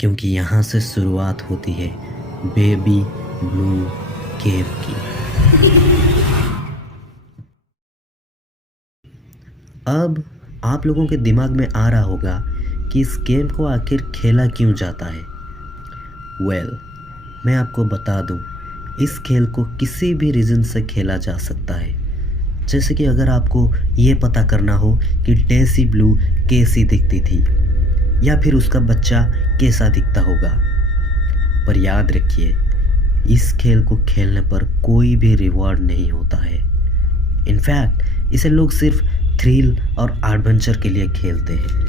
क्योंकि यहाँ से शुरुआत होती है बेबी ब्लू केव की। अब आप लोगों के दिमाग में आ रहा होगा कि इस गेम को आखिर खेला क्यों जाता है। मैं आपको बता दूं, इस खेल को किसी भी रीज़न से खेला जा सकता है। जैसे कि अगर आपको ये पता करना हो कि डेज़ी ब्लू कैसी दिखती थी या फिर उसका बच्चा कैसा दिखता होगा। पर याद रखिए, इस खेल को खेलने पर कोई भी रिवॉर्ड नहीं होता है। इनफैक्ट इसे लोग सिर्फ थ्रिल और एडवेंचर के लिए खेलते हैं।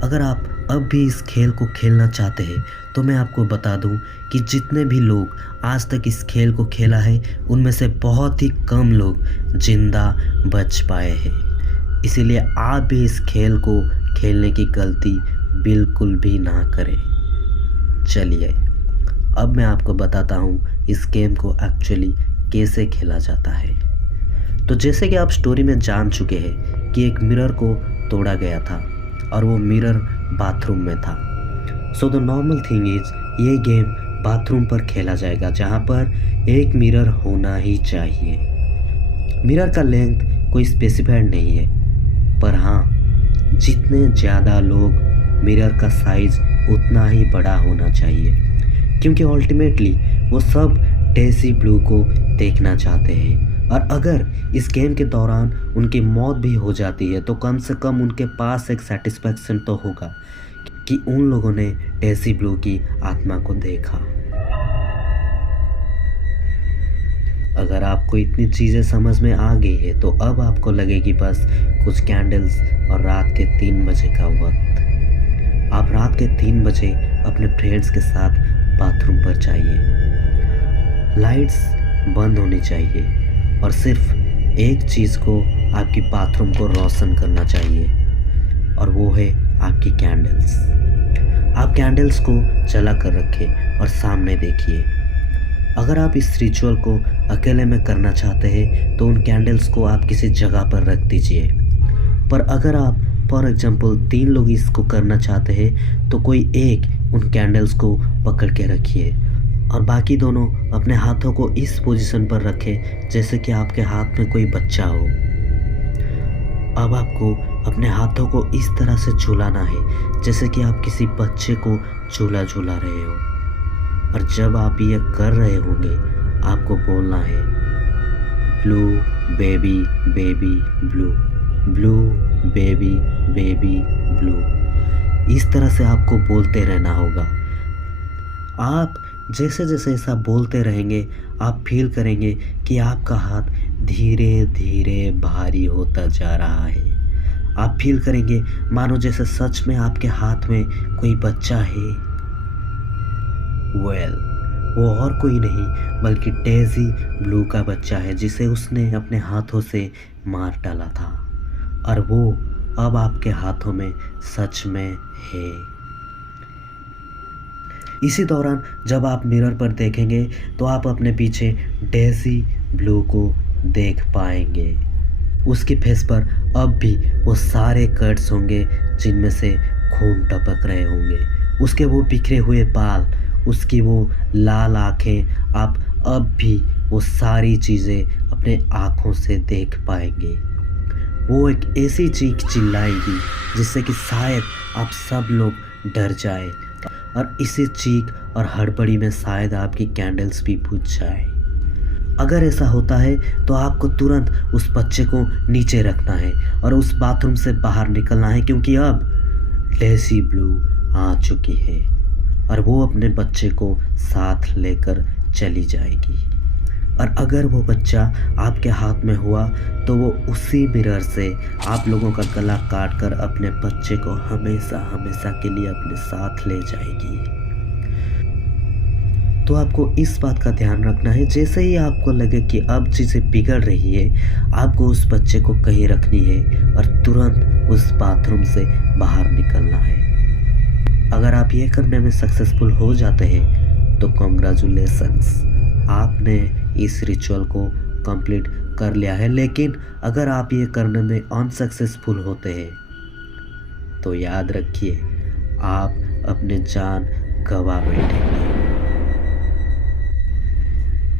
अगर आप अब भी इस खेल को खेलना चाहते हैं तो मैं आपको बता दूं कि जितने भी लोग आज तक इस खेल को खेला है उनमें से बहुत ही कम लोग जिंदा बच पाए हैं। इसीलिए आप भी इस खेल को खेलने की गलती बिल्कुल भी ना करें। चलिए अब मैं आपको बताता हूँ इस गेम को एक्चुअली कैसे खेला जाता है। तो जैसे कि आप स्टोरी में जान चुके हैं कि एक मिरर को तोड़ा गया था और वो मिरर बाथरूम में था। So the normal thing is ये गेम बाथरूम पर खेला जाएगा जहाँ पर एक मिरर होना ही चाहिए। मिरर का लेंथ कोई स्पेसिफाइड नहीं है, पर हाँ, जितने ज़्यादा लोग मिरर का साइज़ उतना ही बड़ा होना चाहिए, क्योंकि अल्टीमेटली वो सब डेज़ी ब्लू को देखना चाहते हैं। और अगर इस गेम के दौरान उनकी मौत भी हो जाती है तो कम से कम उनके पास एक सेटिस्फैक्शन तो होगा कि उन लोगों ने डेज़ी ब्लू की आत्मा को देखा। अगर आपको इतनी चीज़ें समझ में आ गई है तो अब आपको लगेगी बस कुछ कैंडल्स और रात के 3 बजे का वक्त। आप रात के 3 बजे अपने फ्रेंड्स के साथ बाथरूम पर जाइए। लाइट्स बंद होनी चाहिए और सिर्फ एक चीज़ को आपकी बाथरूम को रोशन करना चाहिए, और वो है आपकी कैंडल्स। आप कैंडल्स को जला कर रखें और सामने देखिए। अगर आप इस रिचुअल को अकेले में करना चाहते हैं तो उन कैंडल्स को आप किसी जगह पर रख दीजिए। पर अगर आप फॉर एग्जांपल 3 लोग इसको करना चाहते हैं तो कोई एक उन कैंडल्स को पकड़ के रखिए और बाकी दोनों अपने हाथों को इस पोजीशन पर रखें जैसे कि आपके हाथ में कोई बच्चा हो। अब आपको अपने हाथों को इस तरह से झुलाना है जैसे कि आप किसी बच्चे को झूला झूला रहे हो। और जब आप ये कर रहे होंगे आपको बोलना है blue baby baby blue, blue baby baby blue. इस तरह से आपको बोलते रहना होगा। आप जैसे जैसे ऐसा बोलते रहेंगे आप फील करेंगे कि आपका हाथ धीरे धीरे भारी होता जा रहा है। आप फील करेंगे मानो जैसे सच में आपके हाथ में कोई बच्चा है। वो और कोई नहीं बल्कि डेज़ी ब्लू का बच्चा है जिसे उसने अपने हाथों से मार डाला था, और वो अब आपके हाथों में सच में है। इसी दौरान जब आप मिरर पर देखेंगे तो आप अपने पीछे डेज़ी ब्लू को देख पाएंगे। उसके फेस पर अब भी वो सारे कट्स होंगे जिनमें से खून टपक रहे होंगे। उसके वो बिखरे हुए बाल, उसकी वो लाल आँखें, आप अब भी वो सारी चीज़ें अपने आँखों से देख पाएंगे। वो एक ऐसी चीख चिल्लाएगी जिससे कि शायद आप सब लोग डर जाए, और इसी चीख और हड़बड़ी में शायद आपकी कैंडल्स भी बुझ जाए। अगर ऐसा होता है तो आपको तुरंत उस बच्चे को नीचे रखना है और उस बाथरूम से बाहर निकलना है, क्योंकि अब डेज़ी ब्लू आ चुकी है और वो अपने बच्चे को साथ लेकर चली जाएगी। और अगर वो बच्चा आपके हाथ में हुआ तो वो उसी मिरर से आप लोगों का गला काट कर अपने बच्चे को हमेशा हमेशा के लिए अपने साथ ले जाएगी। तो आपको इस बात का ध्यान रखना है, जैसे ही आपको लगे कि अब चीज़ें बिगड़ रही है आपको उस बच्चे को कहीं रखनी है और तुरंत उस बाथरूम से बाहर निकलना है। अगर आप ये करने में सक्सेसफुल हो जाते हैं तो कॉन्ग्रेचुलेशंस, आपने इस रिचुअल को कंप्लीट कर लिया है। लेकिन अगर आप ये करने में अनसक्सेसफुल होते हैं तो याद रखिए आप अपने जान गंवा बैठेंगे।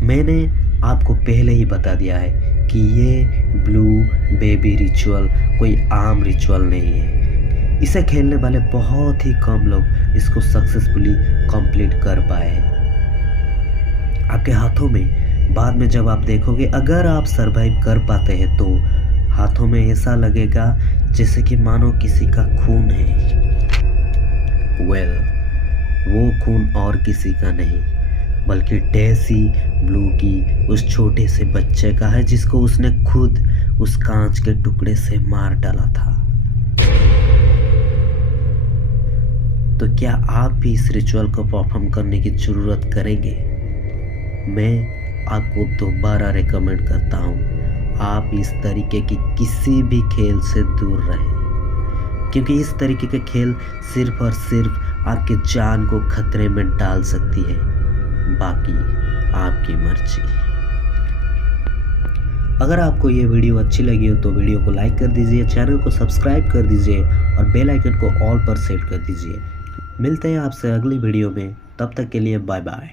मैंने आपको पहले ही बता दिया है कि ये ब्लू बेबी रिचुअल कोई आम रिचुअल नहीं है। इसे खेलने वाले बहुत ही कम लोग इसको सक्सेसफुली कंप्लीट कर पाए हैं। आपके हाथों में बाद में जब आप देखोगे, अगर आप सरवाइव कर पाते हैं तो हाथों में ऐसा लगेगा जैसे कि मानो किसी का खून है। वो खून और किसी का नहीं बल्कि डेज़ी ब्लू की उस छोटे से बच्चे का है, जिसको उसने खुद उस कांच के टुकड़े से मार डाला था। तो क्या आप भी इस रिचुअल को परफॉर्म करने की जरूरत करेंगे? मैं आपको दोबारा रेकमेंड करता हूँ, आप इस तरीके की किसी भी खेल से दूर रहें, क्योंकि इस तरीके के खेल सिर्फ और सिर्फ आपके जान को खतरे में डाल सकती है। बाकी आपकी मर्जी। अगर आपको ये वीडियो अच्छी लगी हो तो वीडियो को लाइक कर दीजिए, चैनल को सब्सक्राइब कर दीजिए और बेल आइकन को ऑल पर सेट कर दीजिए। मिलते हैं आपसे अगली वीडियो में, तब तक के लिए बाय बाय।